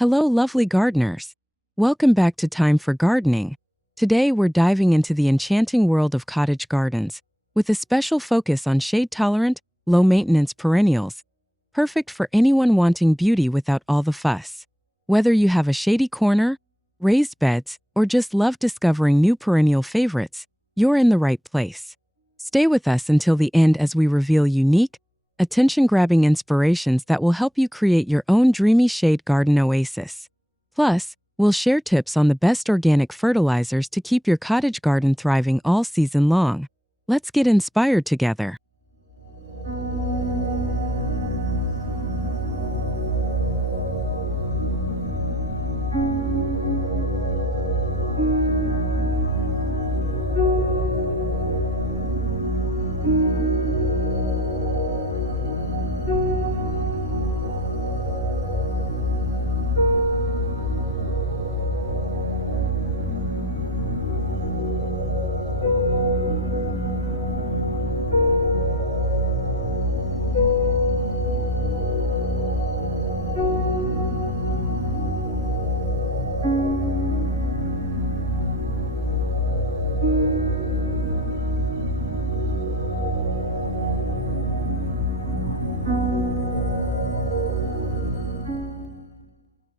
Hello, lovely gardeners. Welcome back to Time for Gardening. Today, we're diving into the enchanting world of cottage gardens, with a special focus on shade-tolerant, low-maintenance perennials, perfect for anyone wanting beauty without all the fuss. Whether you have a shady corner, raised beds, or just love discovering new perennial favorites, you're in the right place. Stay with us until the end as we reveal unique, attention-grabbing inspirations that will help you create your own dreamy shade garden oasis. Plus, we'll share tips on the best organic fertilizers to keep your cottage garden thriving all season long. Let's get inspired together.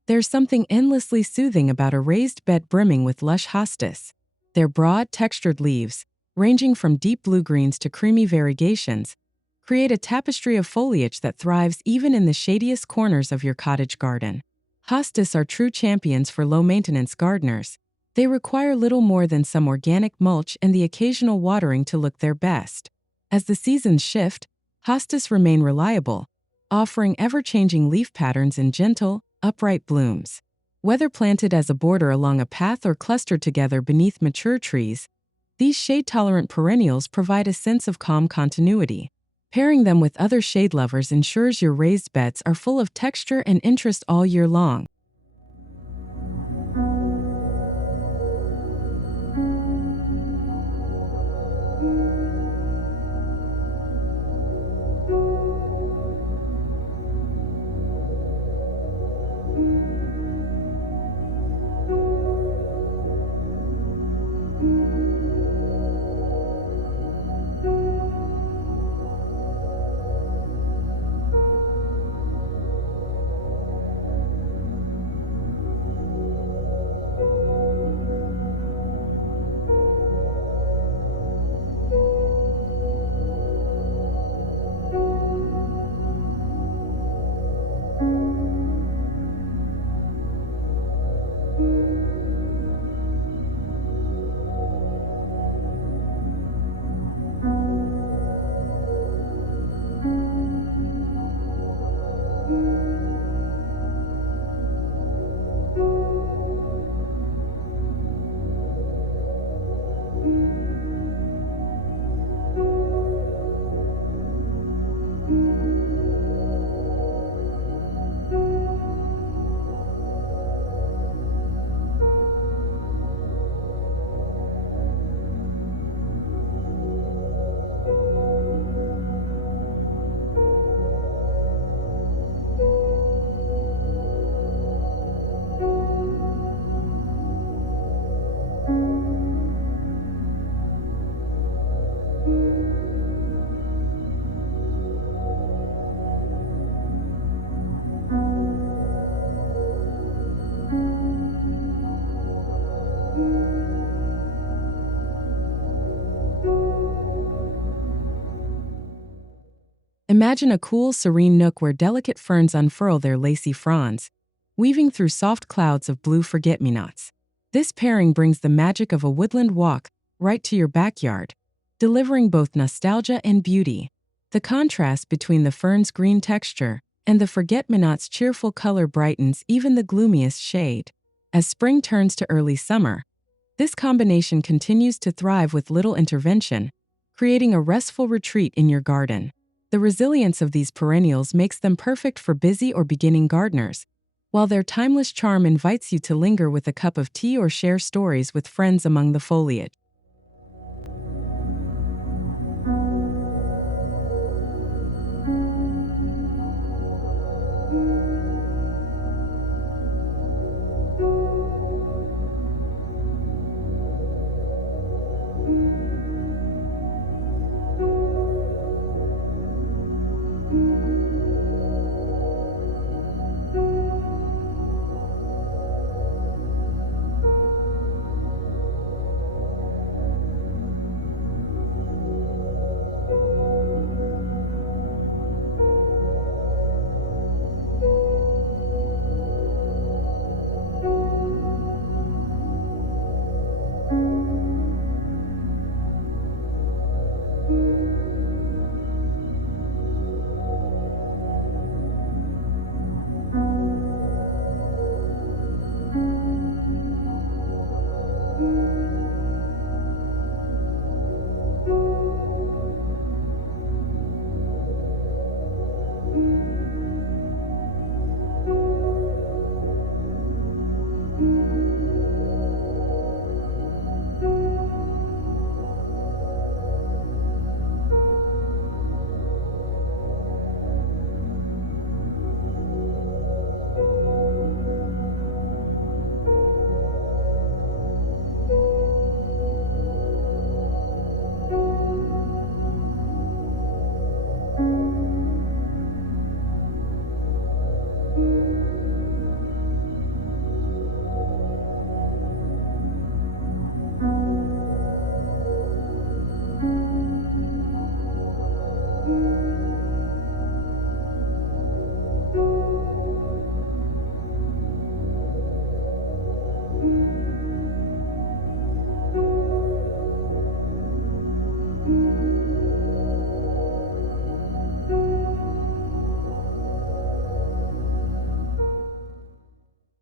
There's something endlessly soothing about a raised bed brimming with lush hostas. Their broad, textured leaves, ranging from deep blue-greens to creamy variegations, create a tapestry of foliage that thrives even in the shadiest corners of your cottage garden. Hostas are true champions for low-maintenance gardeners. They require little more than some organic mulch and the occasional watering to look their best. As the seasons shift, hostas remain reliable, offering ever-changing leaf patterns and gentle, upright blooms. Whether planted as a border along a path or clustered together beneath mature trees, these shade-tolerant perennials provide a sense of calm continuity. Pairing them with other shade lovers ensures your raised beds are full of texture and interest all year long. Imagine a cool, serene nook where delicate ferns unfurl their lacy fronds, weaving through soft clouds of blue forget-me-nots. This pairing brings the magic of a woodland walk right to your backyard, delivering both nostalgia and beauty. The contrast between the fern's green texture and the forget-me-nots' cheerful color brightens even the gloomiest shade. As spring turns to early summer, this combination continues to thrive with little intervention, creating a restful retreat in your garden. The resilience of these perennials makes them perfect for busy or beginning gardeners, while their timeless charm invites you to linger with a cup of tea or share stories with friends among the foliage.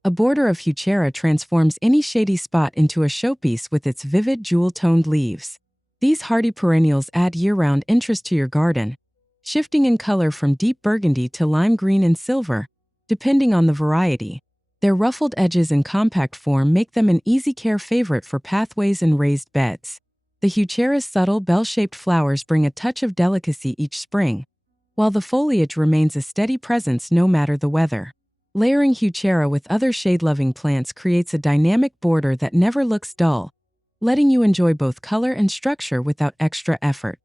A border of Heuchera transforms any shady spot into a showpiece with its vivid jewel-toned leaves. These hardy perennials add year-round interest to your garden, shifting in color from deep burgundy to lime green and silver, depending on the variety. Their ruffled edges and compact form make them an easy-care favorite for pathways and raised beds. The Heuchera's subtle bell-shaped flowers bring a touch of delicacy each spring, while the foliage remains a steady presence no matter the weather. Layering Heuchera with other shade-loving plants creates a dynamic border that never looks dull, letting you enjoy both color and structure without extra effort.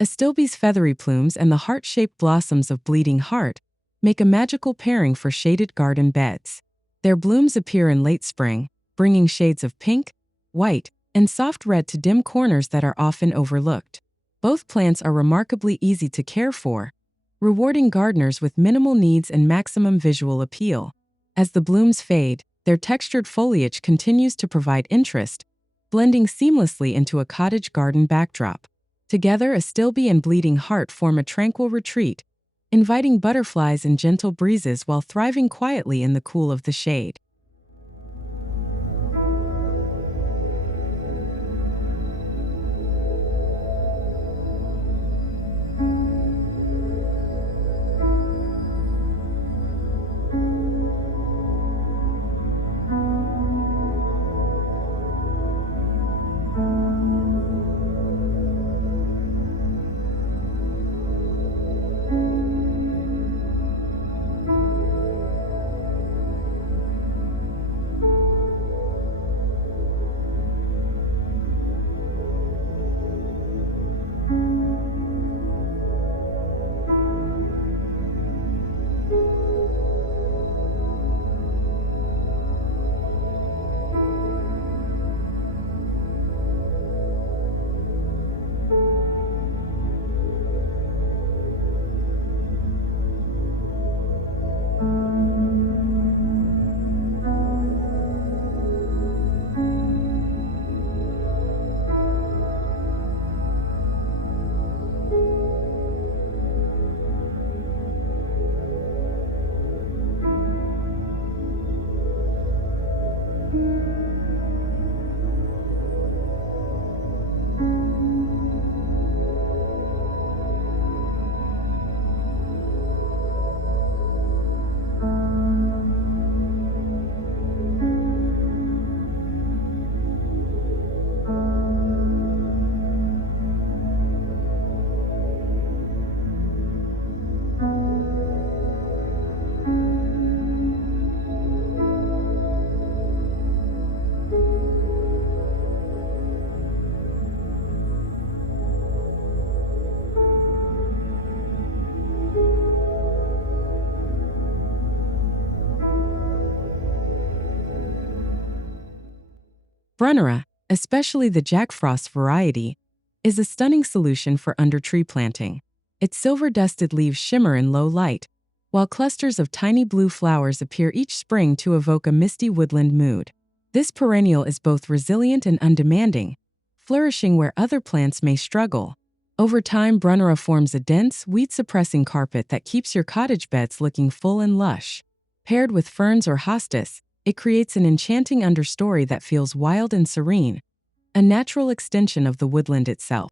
Astilbe's feathery plumes and the heart-shaped blossoms of bleeding heart make a magical pairing for shaded garden beds. Their blooms appear in late spring, bringing shades of pink, white, and soft red to dim corners that are often overlooked. Both plants are remarkably easy to care for, rewarding gardeners with minimal needs and maximum visual appeal. As the blooms fade, their textured foliage continues to provide interest, blending seamlessly into a cottage garden backdrop. Together, Astilbe and bleeding heart form a tranquil retreat, inviting butterflies and gentle breezes while thriving quietly in the cool of the shade. Brunnera, especially the Jack Frost variety, is a stunning solution for under-tree planting. Its silver-dusted leaves shimmer in low light, while clusters of tiny blue flowers appear each spring to evoke a misty woodland mood. This perennial is both resilient and undemanding, flourishing where other plants may struggle. Over time, Brunnera forms a dense, weed-suppressing carpet that keeps your cottage beds looking full and lush. Paired with ferns or hostas, it creates an enchanting understory that feels wild and serene, a natural extension of the woodland itself.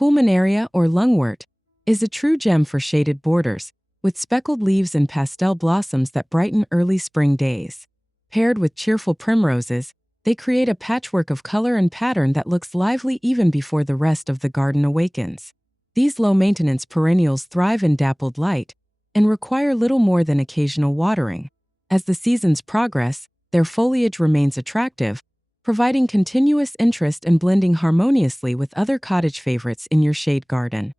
Pulmonaria or lungwort is a true gem for shaded borders, with speckled leaves and pastel blossoms that brighten early spring days. Paired with cheerful primroses, they create a patchwork of color and pattern that looks lively even before the rest of the garden awakens. These low-maintenance perennials thrive in dappled light and require little more than occasional watering. As the seasons progress, their foliage remains attractive, providing continuous interest and blending harmoniously with other cottage favorites in your shade garden.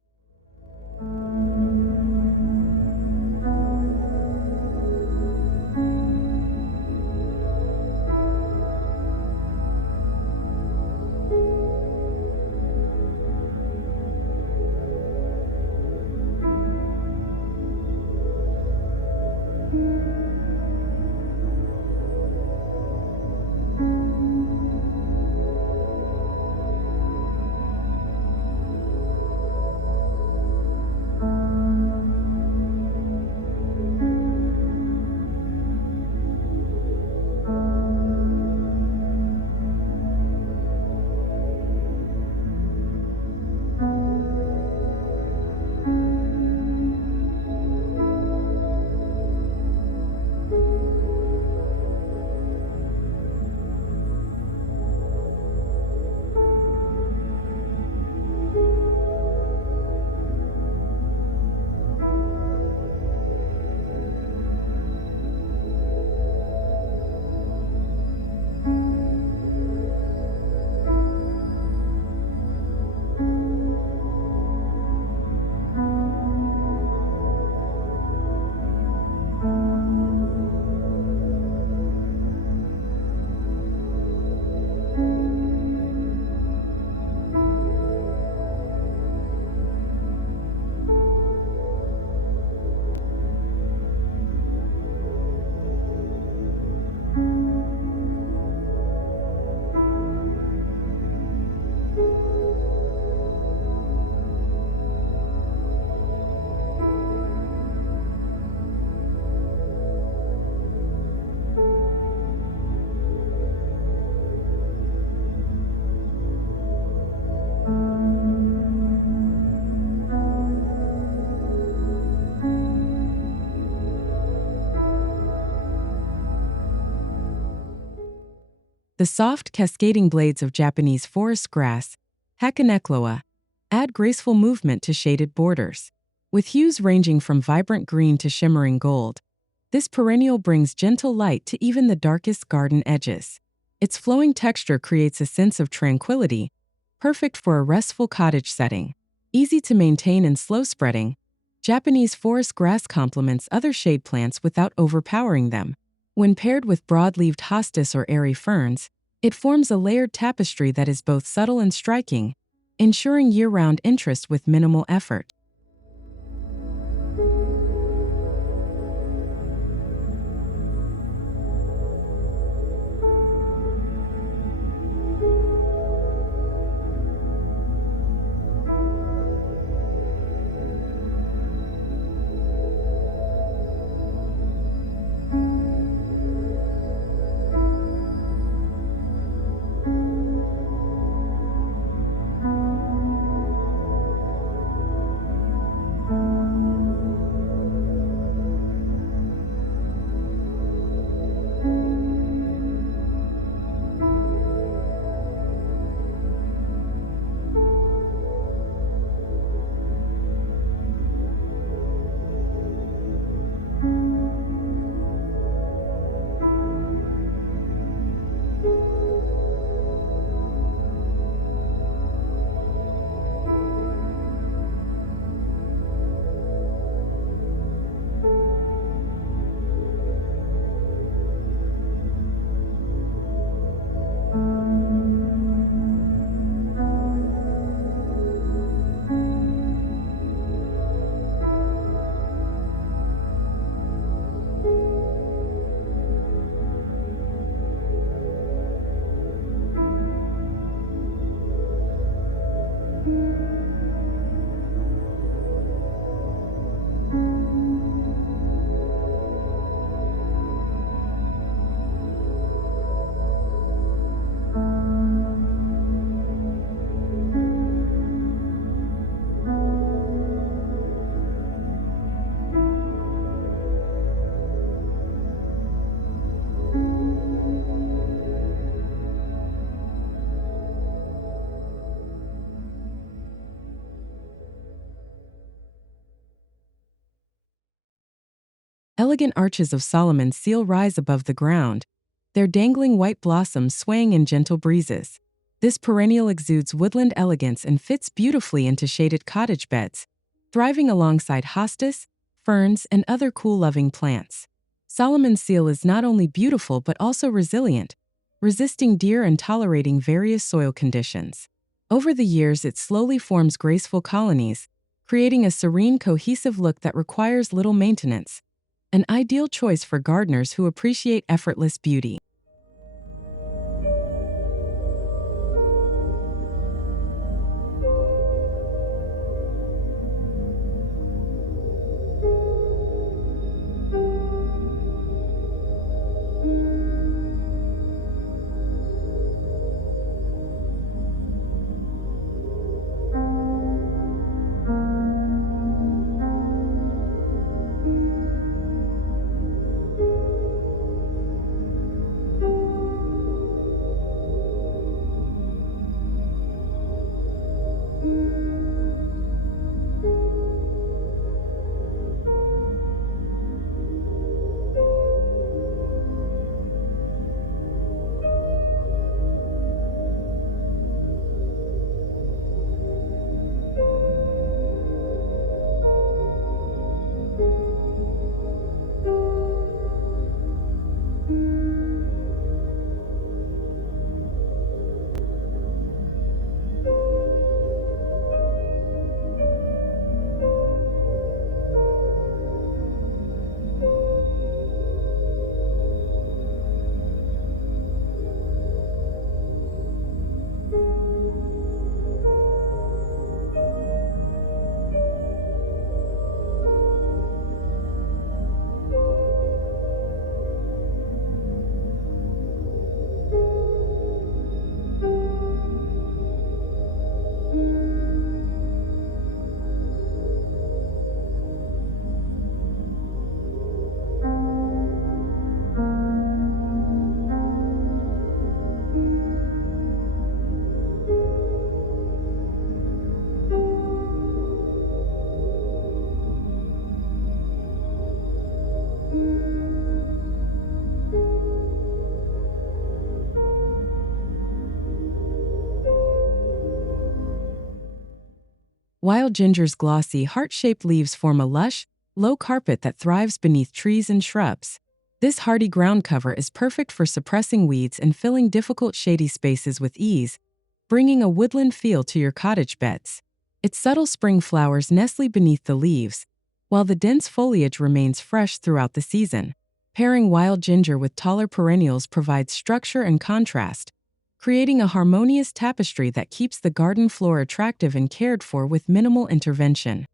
The soft, cascading blades of Japanese forest grass, Hakanekloa, add graceful movement to shaded borders. With hues ranging from vibrant green to shimmering gold, this perennial brings gentle light to even the darkest garden edges. Its flowing texture creates a sense of tranquility, perfect for a restful cottage setting. Easy to maintain and slow spreading, Japanese forest grass complements other shade plants without overpowering them. When paired with broad-leaved hostas or airy ferns, it forms a layered tapestry that is both subtle and striking, ensuring year-round interest with minimal effort. Elegant arches of Solomon's seal rise above the ground, their dangling white blossoms swaying in gentle breezes. This perennial exudes woodland elegance and fits beautifully into shaded cottage beds, thriving alongside hostas, ferns, and other cool-loving plants. Solomon's seal is not only beautiful but also resilient, resisting deer and tolerating various soil conditions. Over the years, it slowly forms graceful colonies, creating a serene, cohesive look that requires little maintenance. An ideal choice for gardeners who appreciate effortless beauty. Wild ginger's glossy, heart-shaped leaves form a lush, low carpet that thrives beneath trees and shrubs. This hardy ground cover is perfect for suppressing weeds and filling difficult shady spaces with ease, bringing a woodland feel to your cottage beds. Its subtle spring flowers nestle beneath the leaves, while the dense foliage remains fresh throughout the season. Pairing wild ginger with taller perennials provides structure and contrast, creating a harmonious tapestry that keeps the garden floor attractive and cared for with minimal intervention.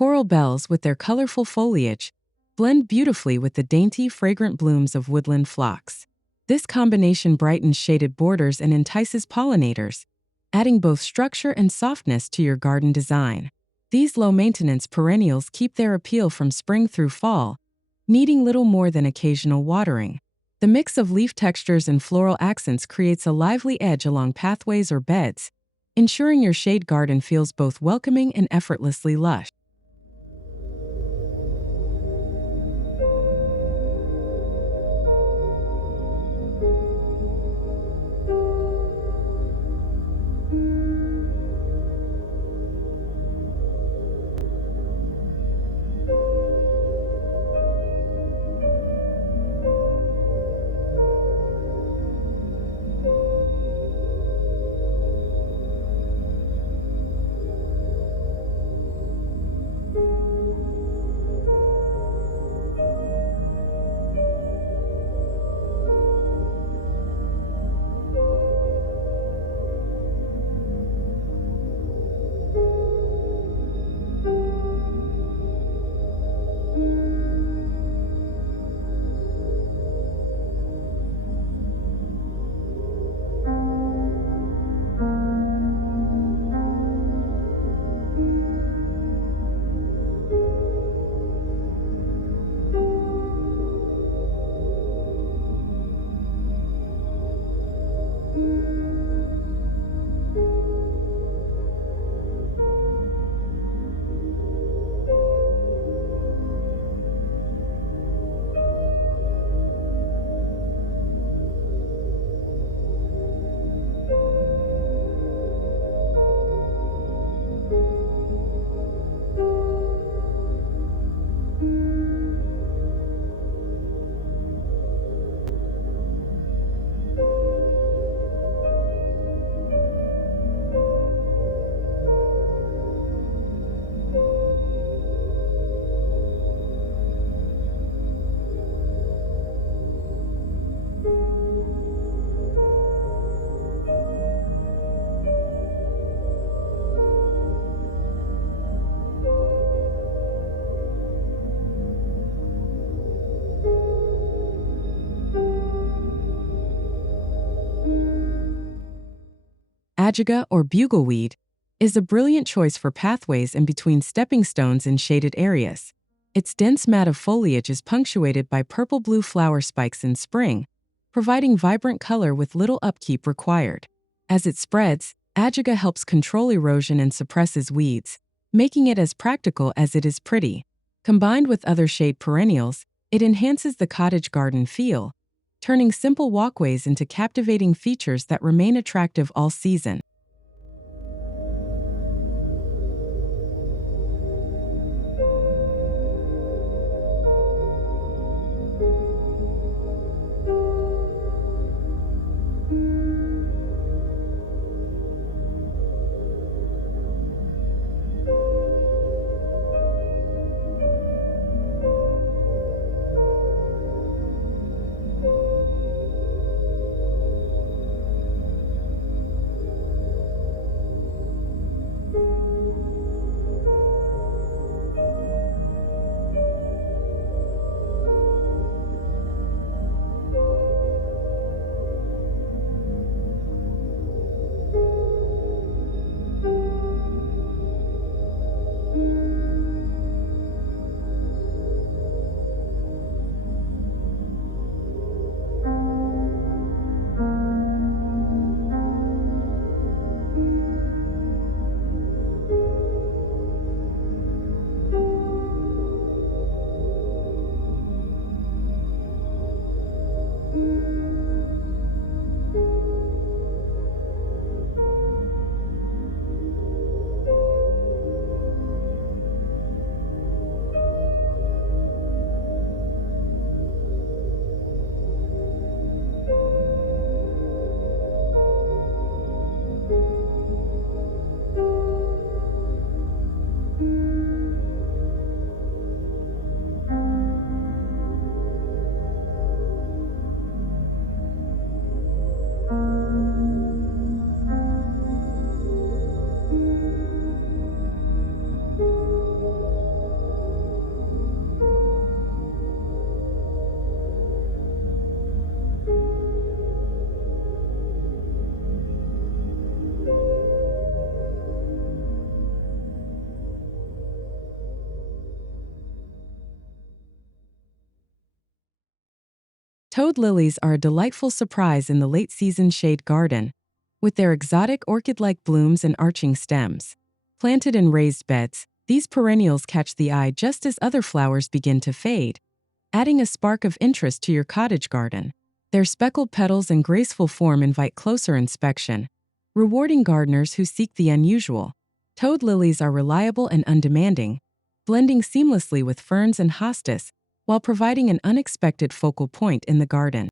Coral bells, with their colorful foliage, blend beautifully with the dainty, fragrant blooms of woodland phlox. This combination brightens shaded borders and entices pollinators, adding both structure and softness to your garden design. These low-maintenance perennials keep their appeal from spring through fall, needing little more than occasional watering. The mix of leaf textures and floral accents creates a lively edge along pathways or beds, ensuring your shade garden feels both welcoming and effortlessly lush. Ajuga or Bugleweed, is a brilliant choice for pathways in between stepping stones in shaded areas. Its dense mat of foliage is punctuated by purple-blue flower spikes in spring, providing vibrant color with little upkeep required. As it spreads, Ajuga helps control erosion and suppresses weeds, making it as practical as it is pretty. Combined with other shade perennials, it enhances the cottage garden feel, turning simple walkways into captivating features that remain attractive all season. Toad lilies are a delightful surprise in the late-season shade garden, with their exotic orchid-like blooms and arching stems. Planted in raised beds, these perennials catch the eye just as other flowers begin to fade, adding a spark of interest to your cottage garden. Their speckled petals and graceful form invite closer inspection, rewarding gardeners who seek the unusual. Toad lilies are reliable and undemanding, blending seamlessly with ferns and hostas, while providing an unexpected focal point in the garden.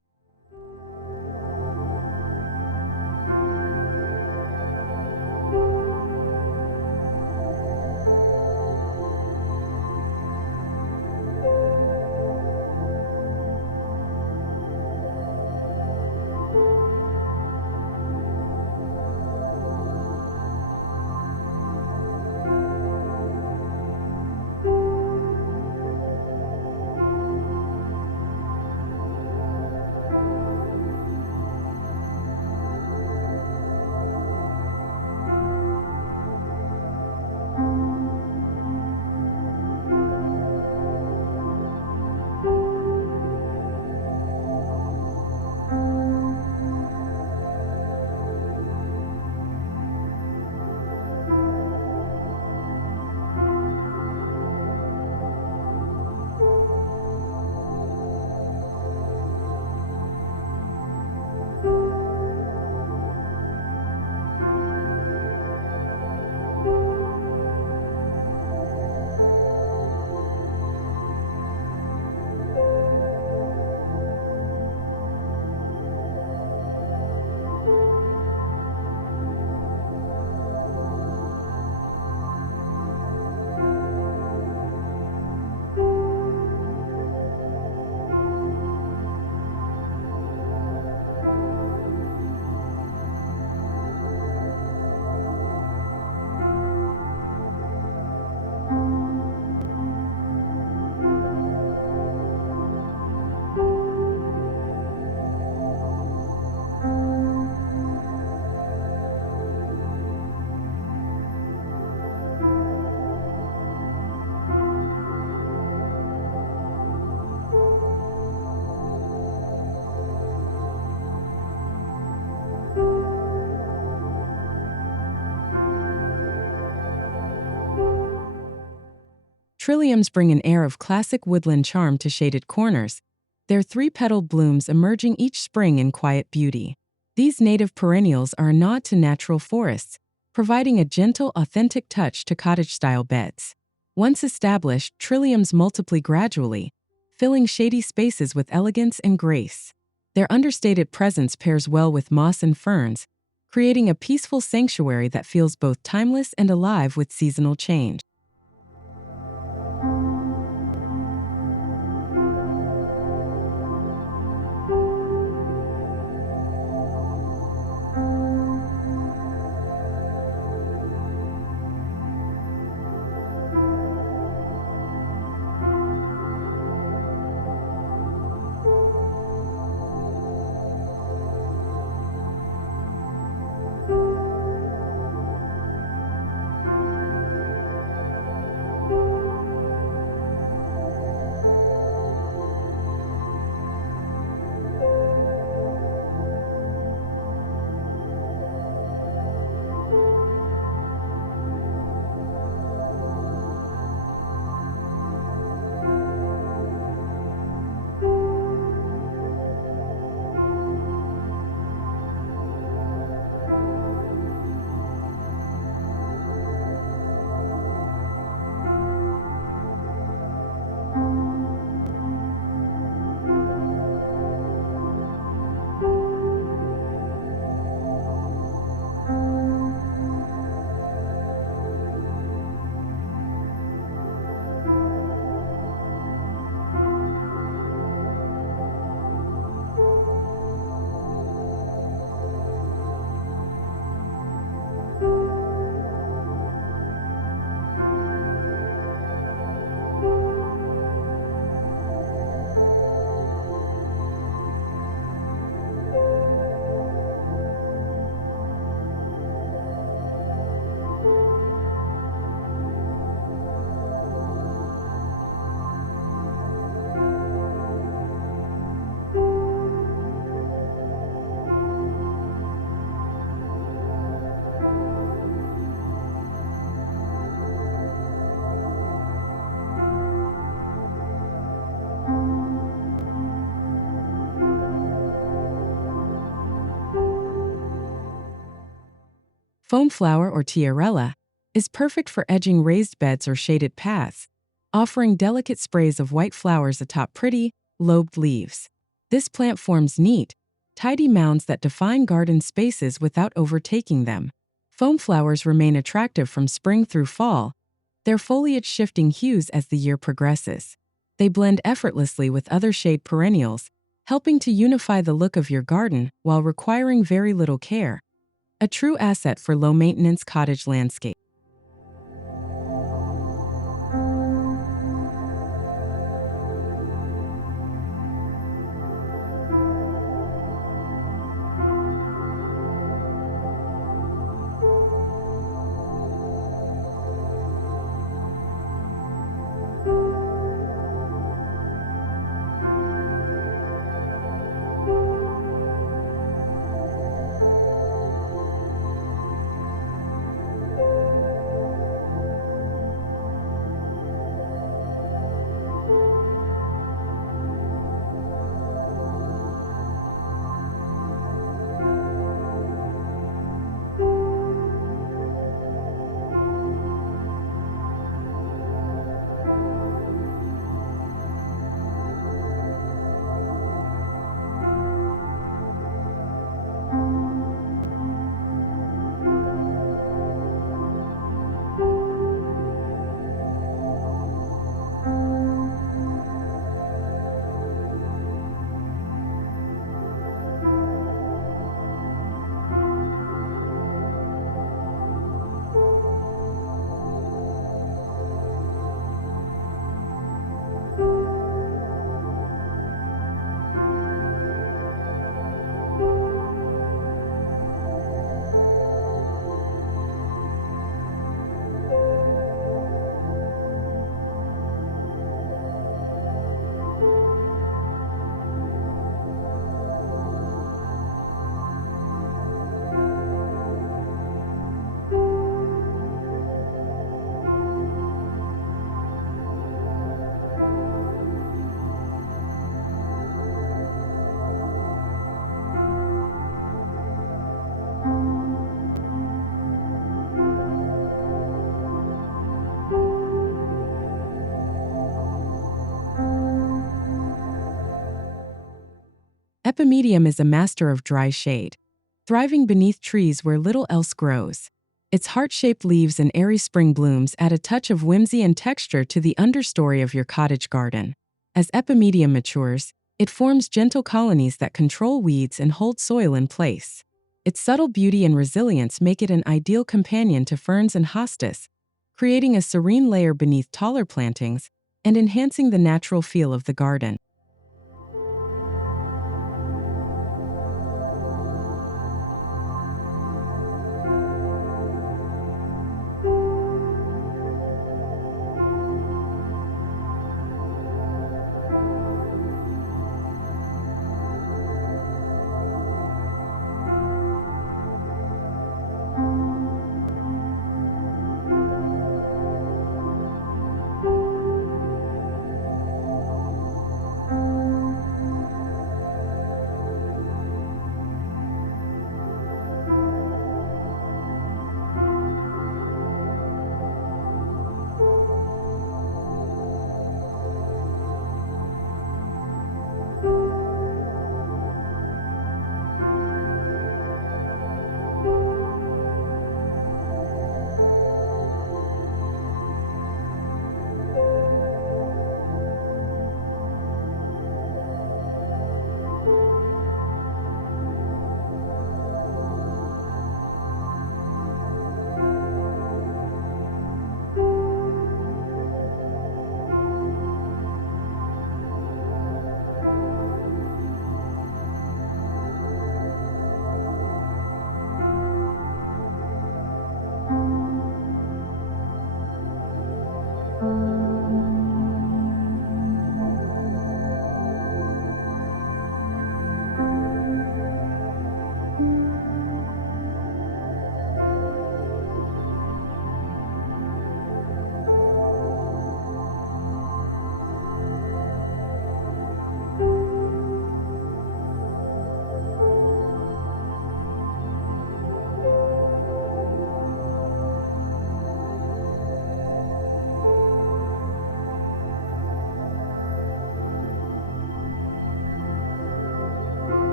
Trilliums bring an air of classic woodland charm to shaded corners, their three-petaled blooms emerging each spring in quiet beauty. These native perennials are a nod to natural forests, providing a gentle, authentic touch to cottage-style beds. Once established, trilliums multiply gradually, filling shady spaces with elegance and grace. Their understated presence pairs well with moss and ferns, creating a peaceful sanctuary that feels both timeless and alive with seasonal change. Foamflower or tiarella is perfect for edging raised beds or shaded paths, offering delicate sprays of white flowers atop pretty, lobed leaves. This plant forms neat, tidy mounds that define garden spaces without overtaking them. Foamflowers remain attractive from spring through fall, their foliage shifting hues as the year progresses. They blend effortlessly with other shade perennials, helping to unify the look of your garden while requiring very little care. A true asset for low-maintenance cottage landscape. Epimedium is a master of dry shade, thriving beneath trees where little else grows. Its heart-shaped leaves and airy spring blooms add a touch of whimsy and texture to the understory of your cottage garden. As Epimedium matures, it forms gentle colonies that control weeds and hold soil in place. Its subtle beauty and resilience make it an ideal companion to ferns and hostas, creating a serene layer beneath taller plantings and enhancing the natural feel of the garden.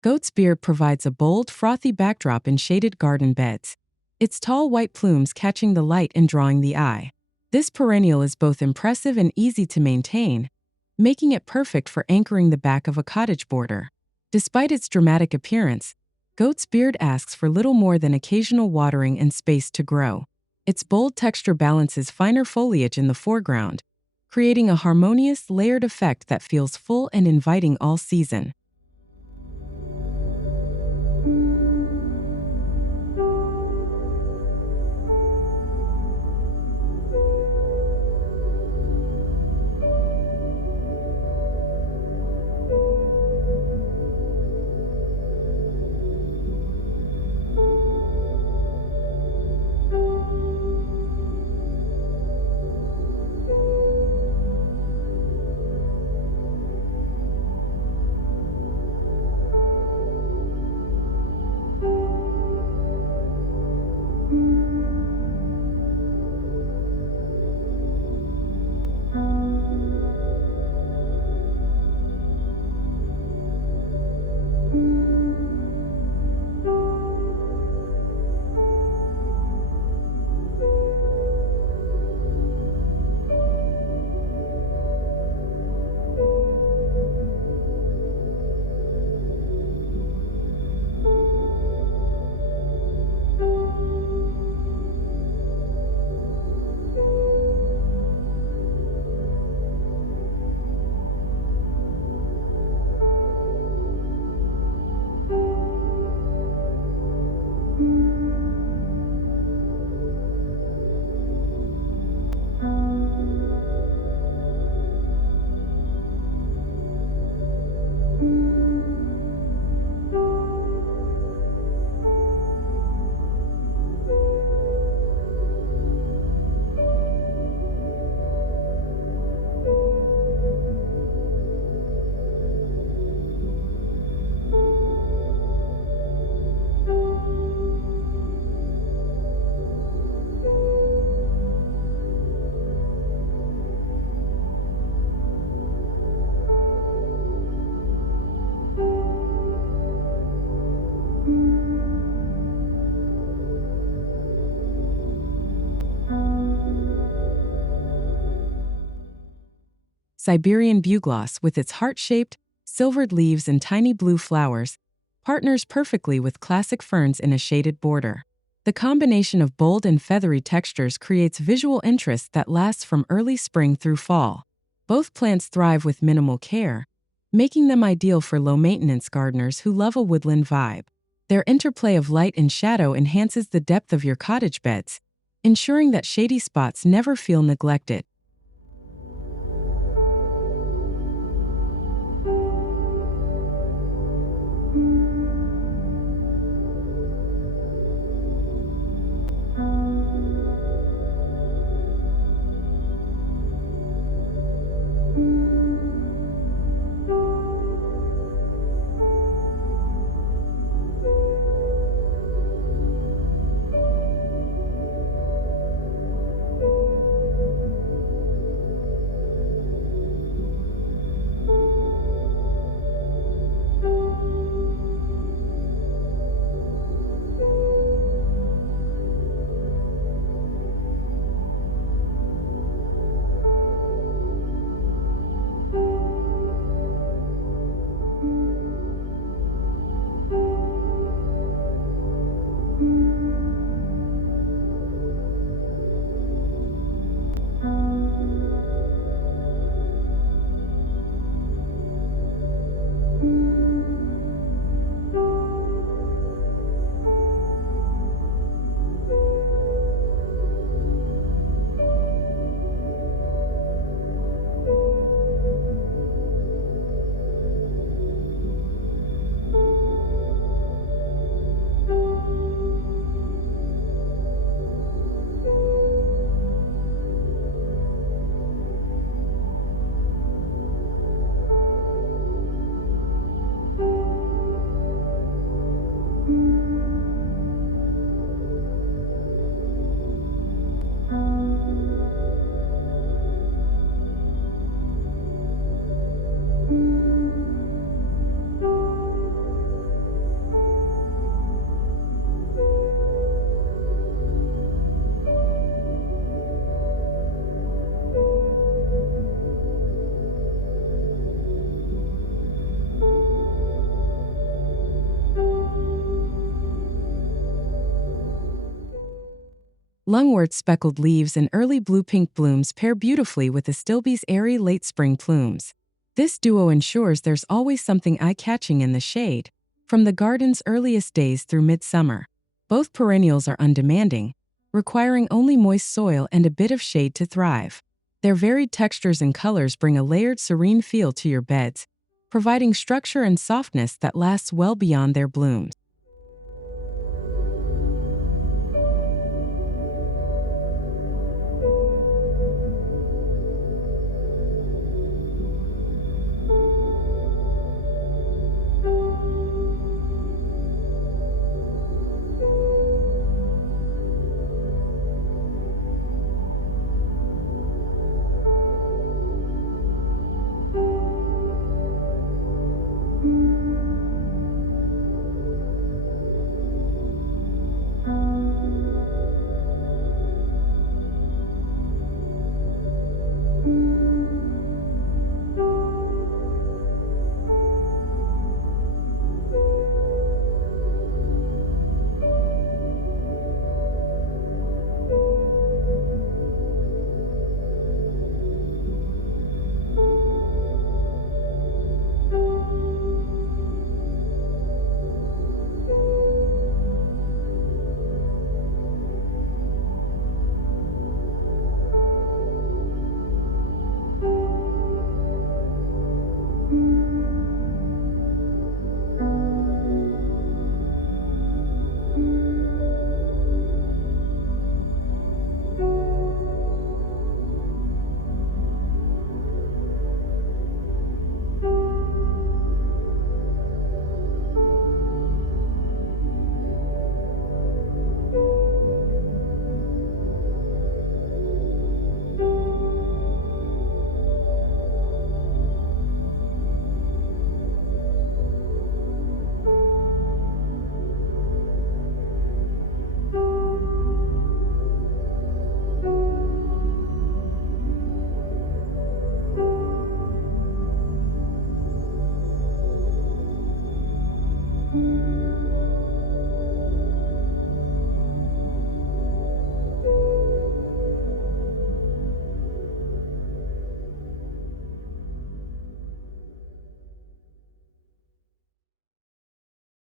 Goat's beard provides a bold, frothy backdrop in shaded garden beds, its tall white plumes catching the light and drawing the eye. This perennial is both impressive and easy to maintain, making it perfect for anchoring the back of a cottage border. Despite its dramatic appearance, goat's beard asks for little more than occasional watering and space to grow. Its bold texture balances finer foliage in the foreground, creating a harmonious, layered effect that feels full and inviting all season. Siberian Bugloss with its heart-shaped, silvered leaves and tiny blue flowers, partners perfectly with classic ferns in a shaded border. The combination of bold and feathery textures creates visual interest that lasts from early spring through fall. Both plants thrive with minimal care, making them ideal for low-maintenance gardeners who love a woodland vibe. Their interplay of light and shadow enhances the depth of your cottage beds, ensuring that shady spots never feel neglected. Lungwort's speckled leaves and early blue-pink blooms pair beautifully with Astilbe's airy late-spring plumes. This duo ensures there's always something eye-catching in the shade, from the garden's earliest days through midsummer. Both perennials are undemanding, requiring only moist soil and a bit of shade to thrive. Their varied textures and colors bring a layered, serene feel to your beds, providing structure and softness that lasts well beyond their blooms.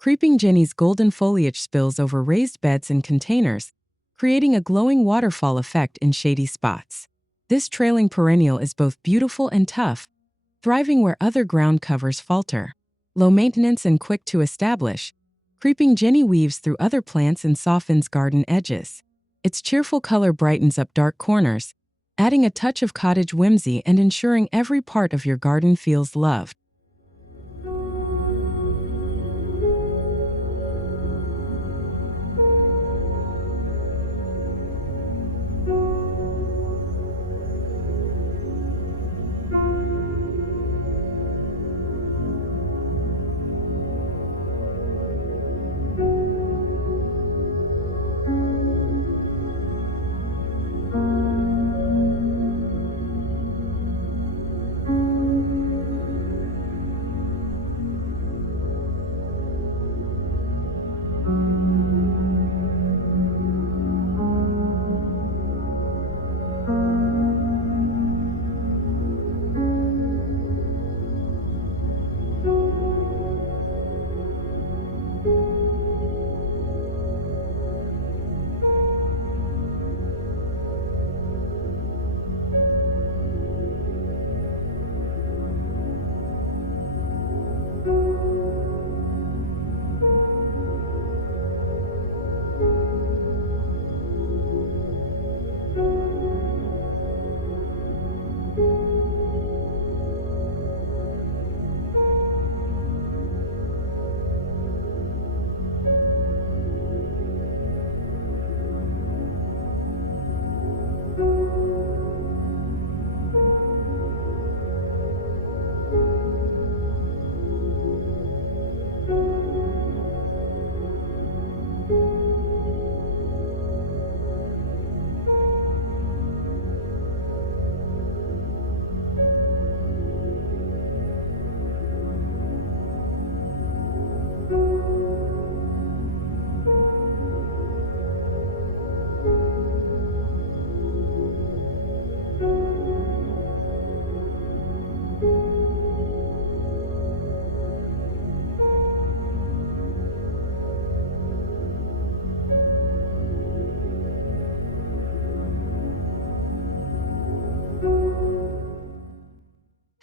Creeping Jenny's golden foliage spills over raised beds and containers, creating a glowing waterfall effect in shady spots. This trailing perennial is both beautiful and tough, thriving where other ground covers falter. Low maintenance and quick to establish, Creeping Jenny weaves through other plants and softens garden edges. Its cheerful color brightens up dark corners, adding a touch of cottage whimsy and ensuring every part of your garden feels loved.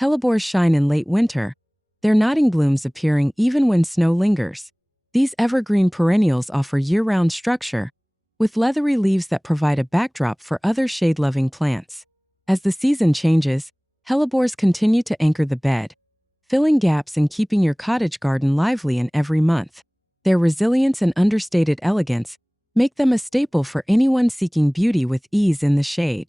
Hellebores shine in late winter, their nodding blooms appearing even when snow lingers. These evergreen perennials offer year-round structure, with leathery leaves that provide a backdrop for other shade-loving plants. As the season changes, hellebores continue to anchor the bed, filling gaps and keeping your cottage garden lively in every month. Their resilience and understated elegance make them a staple for anyone seeking beauty with ease in the shade.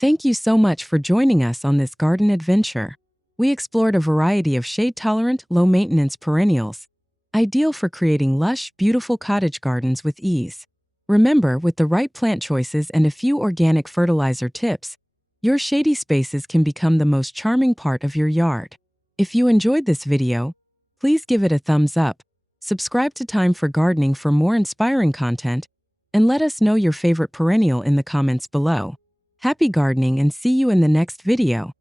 Thank you so much for joining us on this garden adventure. We explored a variety of shade-tolerant, low-maintenance perennials, ideal for creating lush, beautiful cottage gardens with ease. Remember, with the right plant choices and a few organic fertilizer tips, your shady spaces can become the most charming part of your yard. If you enjoyed this video, please give it a thumbs up, subscribe to Thyme for Gardening for more inspiring content, and let us know your favorite perennial in the comments below. Happy gardening and see you in the next video.